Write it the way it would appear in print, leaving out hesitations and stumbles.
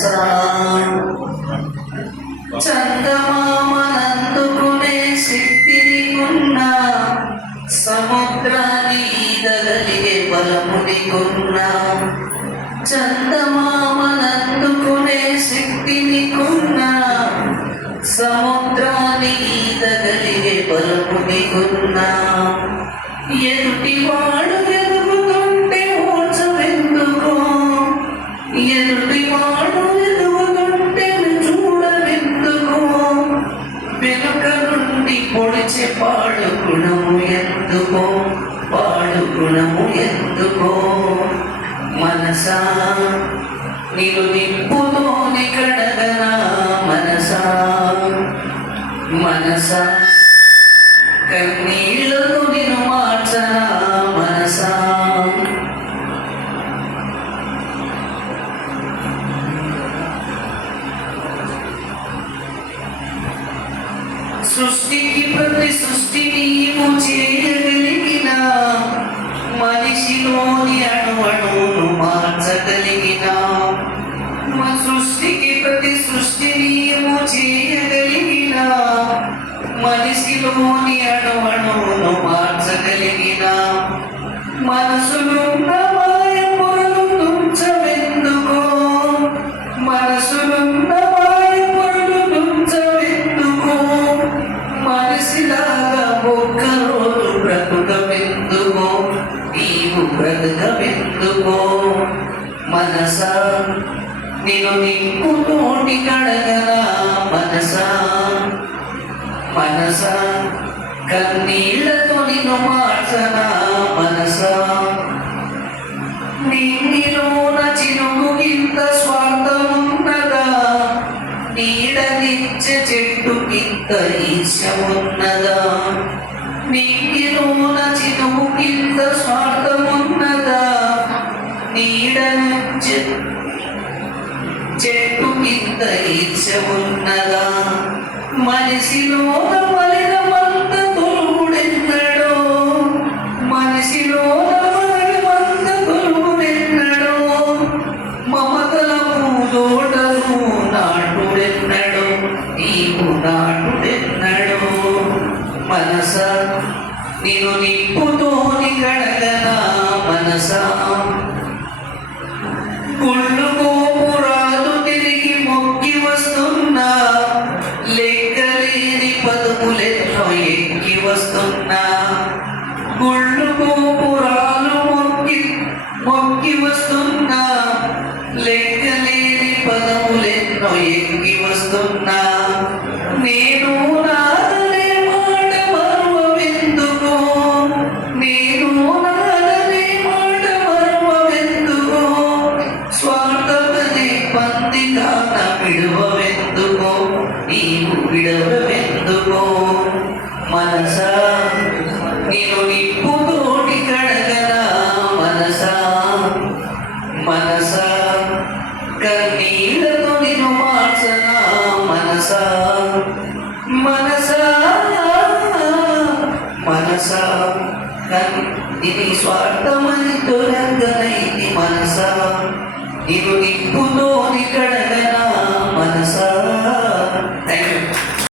మనసా చందమామనందుకునే శక్తిని ఉన్న సముద్రాన్ని ఈదగలిగే బలమునికున్న చందమామనందుకునే శక్తిని ఉన్న సముద్రాన్ని ఈదగలిగే బలమునికున్న ఎదుటివాడు ఎదుగుతుంటే ఓర్చవెందుకో ఎదుటివాడు ఎదుగుతుంటే చూడవెందుకో వెనుక నుండి పొడిచే పాడు గుణము ఎందుకో పాడు గుణము ఎందుకో మనసా నీవు నిప్పులోని కడగనా మనసా మనసా కన్నీళ్లను నిన్ను మార్చనా మనసా సృష్టికి ప్రతి సృష్టిని చేయగలిగిన మనిషిలోని అణువణువును మార్చగలిగిన సృష్టికి ప్రతి సృష్టిని చేయగలిగిన మనిషిలోని అణువణువును మార్చగలిగిన మనసులున్న మాయపురలు తుంచవెందుకో మనసులున్న మాయపురలు తుంచవెందుకో మనిషిలాగా ఒక్కరోజు బ్రతుకవెందుకో నీవు బ్రతుకవెందుకో మనసా నేను నిప్పుతోటి కడగనా మనసా మనసా కన్నీళ్లతో నిన్ను మార్చనా మనసా నిన్నిలోన చినుకు ఇంత స్వార్థమున్నదా నీడనిచ్చే చెట్టుకింత ఈశమున్నదా నిన్నిలోన చినుకు ఇంత స్వార్థమున్నదా నీడనిచ్చే చెట్టుకింత ఈశమున్నదా మనిషిలోన మలినమంత తొలుగుడెన్నడో మనిషిలోన మలినమంత తొలుగుడెన్నడో మమతల పూదోటలు నాటుడెన్నడో నీవు నాటుడెన్నడో మనసా నేను నిప్పుతోని కడగనా మనసా గుళ్ళు గోపురాలు తిరిగి మొక్కి వస్తున్నా లెక్కలేని పదుపులెన్నో ఎక్కి వస్తున్నా గుళ్ళు గోపురాలు మొక్కి వస్తున్నా లెక్కలేని పదములెన్నో ఎక్కి వస్తున్నా నేను నాదనే మాట మరువెందుకో నేను నాదనే మాట మరువెందుకో స్వార్థమనే పందిగాన విడువెందుకో నీవు విడవెందుకో మనసా నేను నిప్పుతోటి కడగనా మనసా మనసా కన్నీళ్లతో నిన్ను మార్చనా మనసా మనసా మనసా ఇది స్వార్థమని తొలగనైతి మనసా నీవు నిప్పుతోని కడగనా మనసా. Thank you.